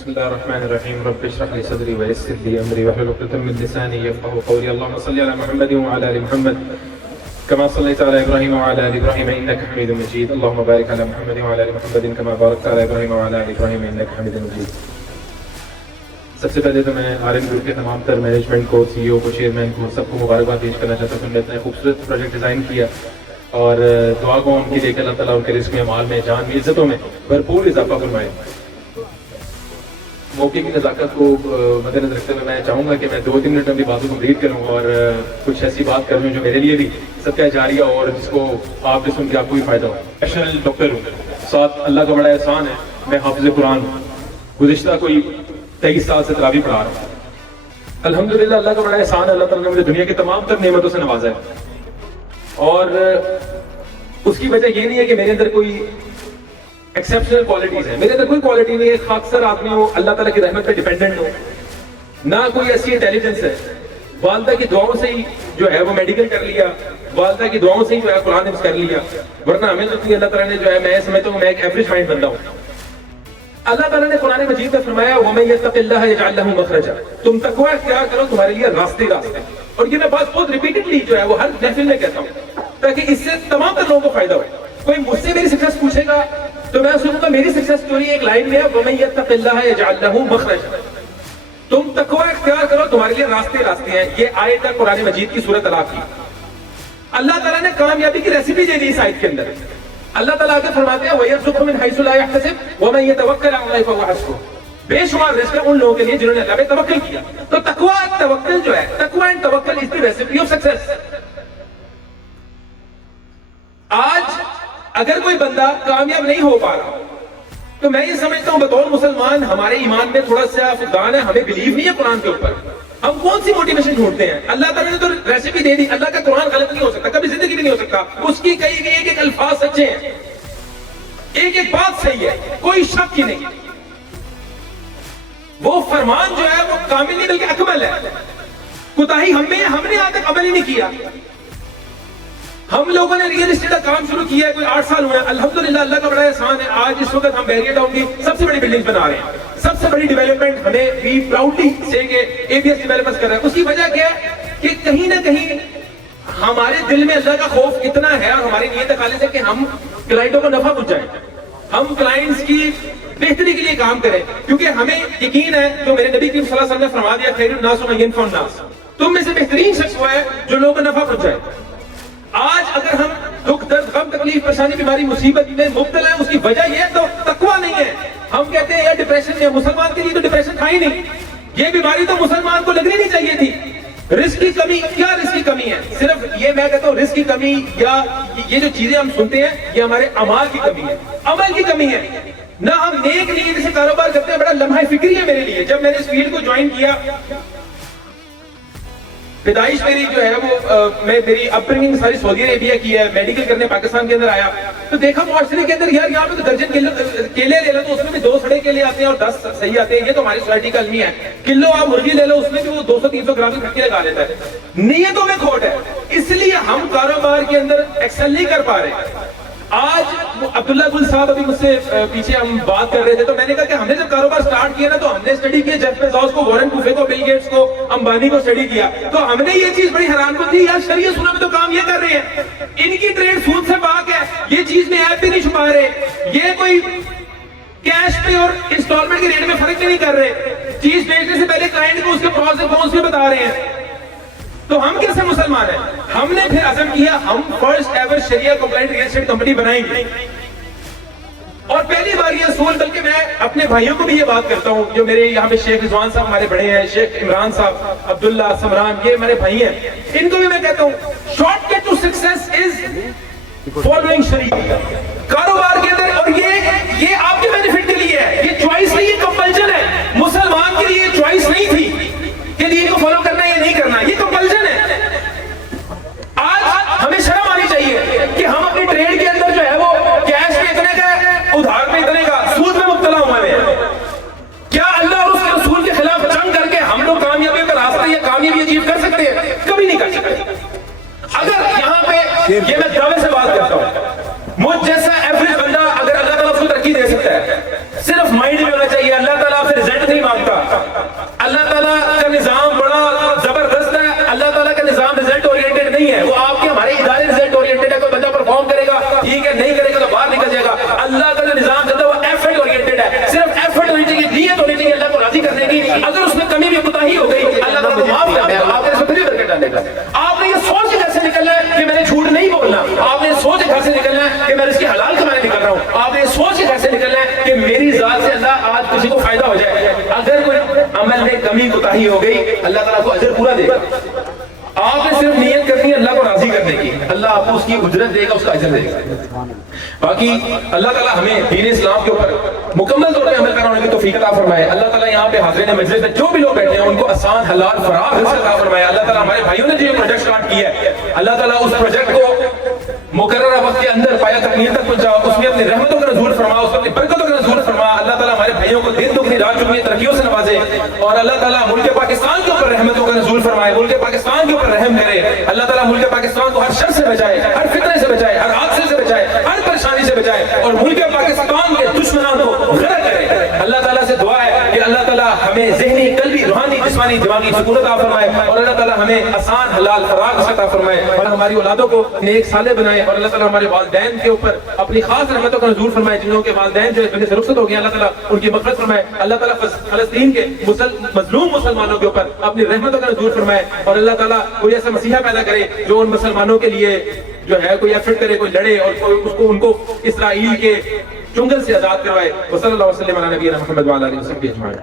بسم الله الرحمن الرحيم رب اشرح لي صدري ويسر لي امري واحلل عقدة من لساني يفقهوا قولي اللهم صل على محمد وعلى ال محمد كما صليت على ابراهيم وعلى ال ابراهيم انك حميد مجيد اللهم بارك على محمد وعلى ال محمد كما باركت على ابراهيم وعلى ال ابراهيم انك حميد مجيد. سب سے پہلے تو میں آر این گروپ کے تمام تر مینجمنٹ کو سی او کو چیئرمین کو سب کو مبارکباد پیش کرنا چاہتا ہوں. میں اتنا خوبصورت پروجیکٹ ڈیزائن کیا اور دعا کو ان کے لیے کہ اللہ تعالیٰ ان کے رزق میں مال میں جان میں عزتوں میں بھرپور اضافہ فرمائے. موقع کی نزاکت کو مد نظر رکھتے ہوئے میں چاہوں گا کہ میں 2-3 منٹ اپنی باتوں کمپلیٹ کروں اور کچھ ایسی بات کروں جو میرے لیے بھی صدقہ جاریہ اور جس کو آپ نے سن کے آپ کو بھی فائدہ ہو. پیشنل ڈاکٹر ہوں, ساتھ اللہ کا بڑا احسان ہے میں حافظ قرآن ہوں. گزشتہ کوئی 23 سال سے تراویح پڑھا رہا ہوں. الحمدللہ اللہ کا بڑا احسان ہے, اللہ تعالیٰ نے مجھے دنیا کی تمام تر نعمتوں سے نوازا ہے. اور اس کی وجہ یہ نہیں ہے کہ میرے اندر کوئی ایکسیپشنل کوالٹیز ہیں, میرے اندر کوئی کوالٹی نہیں ہے خاکسر آدمی ہو, اللہ تعالیٰ کی رحمت پہ ڈیپینڈنٹ ہو, نہ کوئی ایسی انٹیلیجنس ہے. والدہ کی دعاؤں سے ہی جو ہے وہ میڈیکل کر لیا, والدہ کی دعاؤں سے ہی جو ہے قرآن حفظ کر لیا, ورنہ ہمیں تو اللہ تعالیٰ نے جو ہے میں سمجھتا ہوں میں ایک ایوریج مائنڈ بندہ ہوں. اللہ تعالیٰ نے قرآن مجید میں فرمایا وَمَن يَتَّقِ اللَّهَ يَجْعَل لَهُ مَخْرَجًا, تم تقوی اختیار کرو تمہارے لیے راستے راستے. اور یہ میں بات بہت ریپیٹڈلی جو ہے وہ ہر محفل میں کہتا ہوں تاکہ اس سے تمام تر لوگوں کو فائدہ ہو. کوئی مجھ سے میری سکسیس پوچھے گا تو میں سنوں گا میری سکسیس اسٹوری ایک لائن میں ہے وَمَن يَتَّقِ اللَّهَ يَجْعَل لَهُ مَخْرَجًا, تم تقوی اختیار کرو تمہارے لیے راستے راستے ہیں. یہ آیت ہے قرآن مجید کی سورۃ طلاق کی. اللہ تعالیٰ نے کامیابی کی ریسیپی دے دی اس آیت کے اندر. اللہ تعالیٰ آگے فرماتے ہیں وَيَرْزُقْهُ مِنْ حَيْثُ لَا يَحْتَسِبُ وَمَن يَتَوَكَّلْ عَلَى اللَّهِ فَهُوَ حَسْبُهُ. بے شمار رزق ہے ان لوگوں کے لیے جنہوں نے اللہ پہ توکل کیا. تو تقوی توکل جو ہے, تقوی اینڈ توکل از دی ریسیپی آف سکسیس. آج اگر کوئی بندہ کامیاب نہیں ہو پا رہا تو میں یہ سمجھتا ہوں بطور مسلمان ہمارے ایمان میں تھوڑا سا فقدان ہے, ہمیں بلیو نہیں ہے قرآن کے اوپر. ہم کون سی موٹیویشن ڈھونڈتے ہیں؟ اللہ تعالیٰ نے تو ریسیپی دے دی. اللہ کا قرآن غلط نہیں ہو سکتا, کبھی زندگی بھی نہیں ہو سکتا. اس کی کئی ایک ایک الفاظ سچے ہیں, ایک ایک بات صحیح ہے, کوئی شک ہی نہیں. وہ فرمان جو ہے وہ کامل نہیں بلکہ اکمل ہے. کوتاہی ہم میں, ہم نے آج تک عمل ہی نہیں کیا. ہم لوگوں نے ریئل اسٹیٹ کا کام شروع کیا ہے, کوئی 8 سال ہوئے ہیں. الحمدللہ اللہ کا بڑا احسان ہے, آج اس وقت ہم بحریہ ٹاؤن کی سب سے بڑی بلڈنگ بنا رہے ہیں. سب سے بڑی ڈیولپمنٹ ہمیں بھی پراؤڈلی سے کہ اے بی ایس ڈیولپرز کر رہا ہے. اس کی وجہ کیا ہے کہ کہیں نہ کہیں ہمارے دل میں اللہ کا خوف اتنا ہے اور ہماری نیت خالص ہے کہ ہم کلائنٹوں کو نفع پہنچائیں, ہم کلائنٹس کی بہتری کے لیے کام کریں. کیونکہ ہمیں یقین ہے جو میرے نبی کریم صلی اللہ علیہ وسلم نے فرما دیا خیر الناس من ينفع الناس, تم میں سے بہترین شخص وہ ہے جو لوگوں کو نفع پہنچائے. آج اگر ہم دکھ درد غم تکلیف پریشانی بیماری مصیبت میں مبتلا ہیں اس کی وجہ یہ تو تقوی نہیں ہے. ہم کہتے ہیں یار ڈپریشن میں, مسلمان کے لیے تو ڈپریشن تھا ہی نہیں. یہ بیماری تو مسلمان کو لگنی نہیں چاہیے تھی. رزق کی کمی, کیا رزق کی کمی ہے؟ صرف یہ میں کہتا ہوں رزق کی کمی یا یہ جو چیزیں ہم سنتے ہیں یہ ہمارے اعمال کی کمی ہے, عمل کی کمی ہے. نہ ہم نیک نیت سے کاروبار کرتے ہیں. بڑا لمحہ فکری ہے میرے لیے جب میں نے اس فیلڈ کو جوائن کیا. پیدائش میری جو ہے وہ میری اپبرنگنگ ساری سعودی عربیہ کی ہے, میڈیکل کرنے پاکستان کے اندر آیا تو دیکھا معاشرے کے اندر یار یہاں پہ تو درجن کیلے لے لو تو اس میں بھی 2 سڑے کیلے آتے ہیں اور 10 صحیح آتے ہیں. یہ تو ہماری سوسائٹی کا المیہ ہے. کلو آپ مرغی لے لو اس میں بھی وہ 200-300 گرام کی کھٹی لگا لیتا ہے. نیتوں میں کھوٹ ہے, اس لیے ہم کاروبار کے اندر ایکسل نہیں کر پا رہے. آج عبداللہ گل صاحب ابھی مجھ سے پیچھے ہم بات کر رہے تھے تو میں نے کہا کہ ہم نے جب کاروبار سٹارٹ کیا نا تو ہم نے اسٹڈی کیا جیف بیزوس کو, وارن بفے کو, بل گیٹس کو, امبانی کو اسٹڈی کیا. تو ہم نے یہ چیز بڑی حیران کو تھی یار شریعت سنت میں تو کام یہ کر رہے ہیں, ان کی ٹریڈ سود سے پاک ہے, یہ چیز میں ایپ بھی نہیں چھپا رہے, یہ کوئی کیش پہ اور انسٹالمنٹ کے ریٹ میں فرق نہیں کر رہے, چیز بیچنے سے پہلے کلائنٹ کو اس کے پروز اینڈ کونس بھی بتا رہے ہیں. تو ہم کیسے مسلمان ہیں؟ ہم نے پھر عزم کیا ہم فرسٹ ایور شریعہ کمپلائنٹ ریل اسٹیٹ کمپنی بنائیں گے. اور پہلی بار یہ اصول, بلکہ میں اپنے بھائیوں کو بھی یہ بات کرتا ہوں جو میرے یہاں پہ شیخ رضوان صاحب ہمارے بڑے ہیں, شیخ عمران صاحب, عبداللہ, سمران, یہ ہمارے بھائی ہیں, ان کو بھی میں کہتا ہوں shortcut to success is following شریعہ کاروبار کے اندر. اور یہ آپ کے بینیفٹ کے لیے ہے, یہ چوائس نہیں, یہ کمپلشن ہے. مسلمان کے لیے یہ چوائس نہیں تھی کہ دین کو فالو کرنا ہے یا نہیں کرنا, یہ کمپلشن ہے. آج ہمیں شرم آنی چاہیے کہ ہم اپنی ٹریڈ کے اندر جو ہے وہ کیش میں اتنے کا, ادھار میں اتنے کا, سود میں مبتلا ہوئے ہیں. کیا اللہ اور اس کے رسول کے خلاف جنگ کر کے ہم لوگ کامیابی کا راستہ یا کامیابی اچیو کر سکتے ہیں؟ کبھی نہیں کر سکتے. اگر یہاں پہ یہ میں دعوے سے بات کرتا ہوں, مجھ جیسا ایوریج بندہ اگر اللہ تعالیٰ کو ترقی دے سکتا ہے, صرف مائنڈ میں ہونا چاہیے اللہ تعالیٰ پھر رزلٹ نہیں مانگتا. اللہ تعالیٰ کا نظام بڑا زبردست ہے. اللہ تعالیٰ کا نظام رزلٹ اورینٹڈ نہیں ہے. وہ آپ کے ہمارے ادارے رزلٹ اورینٹڈ ہے. کوئی بندہ پرفارم کرے گا ٹھیک ہے, نہیں کرے گا تو باہر نکل جائے گا. اللہ کا جو نظام چلتا ہے وہ ایفرٹ اورینٹڈ ہے. صرف ایفرٹ ہونی چاہیے, نیت ہونی چاہیے اللہ کو راضی کرنے کی. اگر اس میں کمی بھی کوتاہی ہو گئی اللہ تعالیٰ کو معاف کر دے گا. آپ نے اس میں فری برکت ڈالے گا. آپ نے یہ سوچ کے گھر سے نکلنا ہے کہ میں نے جھوٹ نہیں بولنا. آپ نے سوچ کے گھر سے نکلنا ہے کہ میں اس کے حلال کمانے نکل رہا ہوں. آپ نے سوچ کے گھر سے نکلنا ہے کہ میری ذات سے اللہ آج کسی کو فائدہ ہو جائے. اگر کوئی عمل میں کمی کوتاہی ہو گئی اللہ تعالیٰ کو اجر پورا دے گا. آپ نے صرف نیت کرنی ہے اللہ کو راضی کرنے کی, اللہ آپ کو اس کی اجرت دے گا, اس کا اجر دے گا. باقی اللہ تعالیٰ ہمیں دین اسلام کے اوپر مکمل طور پہ عمل کرنا ہونے کی توفیق عطا فرمائے. اللہ تعالیٰ یہاں پہ حاضرین مجلس میں جو بھی لوگ بیٹھے ہیں ان کو آسان حلال فراغ رزق عطا فرمائے. اللہ تعالیٰ ہمارے بھائیوں نے جو یہ پروجیکٹ سٹارٹ کیا ہے اللہ تعالیٰ اس پروجیکٹ کو مقررہ وقت کے اندر پایا تکمیل تک پہنچا, اس میں اپنی رحمتوں کا نزول فرما, اس میں اپنی برکتوں کا نزول فرما. اللہ تعالیٰ ہمارے بھائیوں کو دن دگنی رات چگنی ترقیوں سے نوازے, اور اللہ تعالیٰ ملک پاکستان کے اوپر رحمتوں کا نزول فرمائے, ملک پاکستان کے اوپر رحم کرے. اللہ تعالیٰ ملک پاکستان کو ہر شر سے بچائے, ہر فتنے سے بچائے, ہر حادثے سے بچائے, ہر پریشانی سے بچائے, اور ملک پاکستان کے دشمنان کو غرق کرے. اللہ تعالیٰ سے دعا ہے کہ اللہ تعالیٰ ہمیں ذہنی, قلبی, روحانی, جسمانی, دماغی سکونت عطا فرمائے, اور اللہ تعالیٰ ہمیں آسان حلال فراغ عطا فرمائے, اور ہماری اولادوں کو نیک صالح بنائے, اور اللہ تعالیٰ ہمارے والدین کے اوپر اپنی خاص رحمتوں کا نزول فرمائے. جنہوں کے والدین جو دنیا سے رخصت ہو گئے اللہ تعالیٰ ان کی مغفرت فرمائے. اللہ تعالیٰ فلسطین کے مظلوم مسلمانوں کے اوپر اپنی رحمتوں کا نزول فرمائے, اور اللہ تعالیٰ کوئی ایسا مسیحا پیدا کرے جو ان مسلمانوں کے لیے جو ہے کوئی ایفرٹ کرے, کوئی لڑے, اور ان کو اسرائیل کے چنگل سے آزاد کروائے. وصلی اللہ وسلم علی نبینا محمد وعلی آلہ وصحبہ اجمعین.